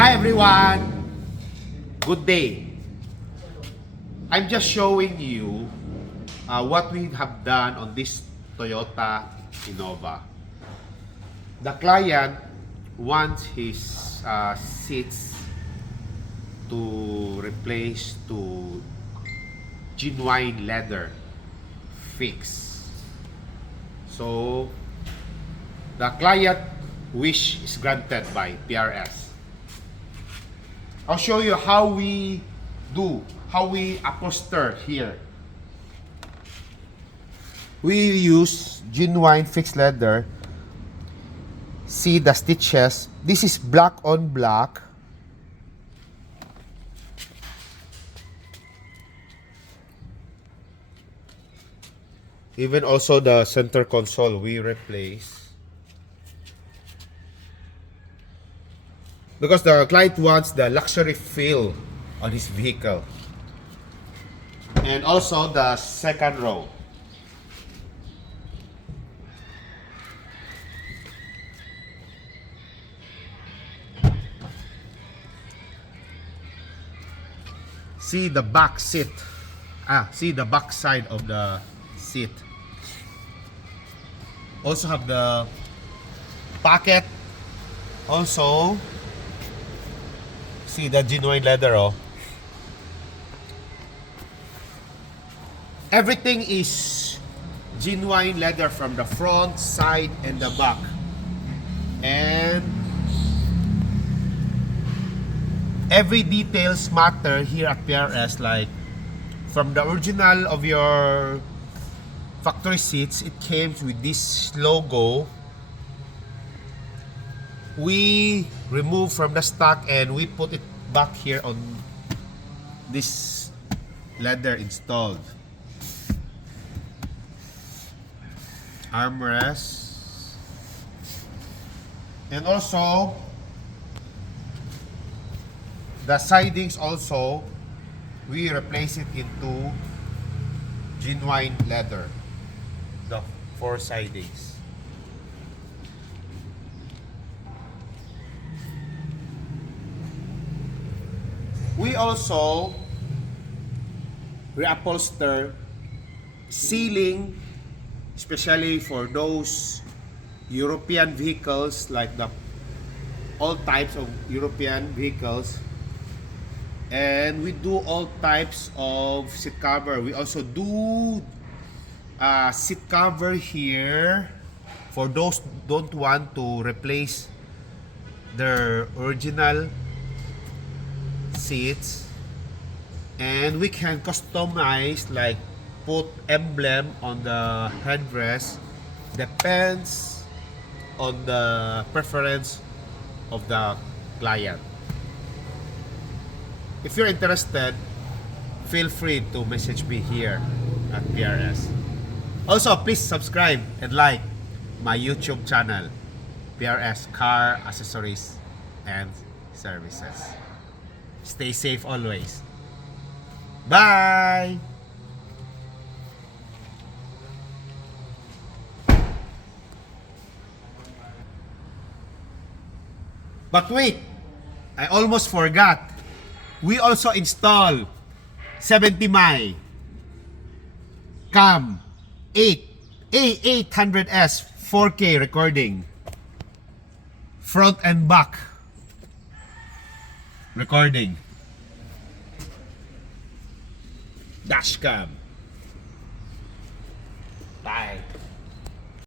Hi everyone! Good day! I'm just showing you what we have done on this Toyota Innova. The client wants his seats to replace to genuine leather fix. So the client wish is granted by PRS. I'll show you how we upholster here. We use genuine fixed leather. See the stitches. This is black on black. Even also the center console we replace. Because the client wants the luxury feel on his vehicle. And also the second row. See the back seat. See the back side of the seat. Also have the pocket. Also see the genuine leather, oh. Everything is genuine leather from the front, side, and the back. And every details matter here at PRS, like from the original of your factory seats, it came with this logo. We remove from the stock and we put it back here on this leather installed. Armrest. And also the sidings also, we replace it into genuine leather. The 4 sidings. We also reupholster ceiling, especially for those European vehicles, like all types of European vehicles. And we do all types of seat cover. We also do seat cover here for those who don't want to replace their original seats. And we can customize, like put emblem on the headrest. Depends on the preference of the client. If you're interested, feel free to message me here at PRS. Also, please subscribe and like my YouTube channel, PRS Car Accessories and Services. Stay safe always. Bye! But wait, I almost forgot. We also install 70 mi cam 800S 4K recording, front and back recording, dash cam.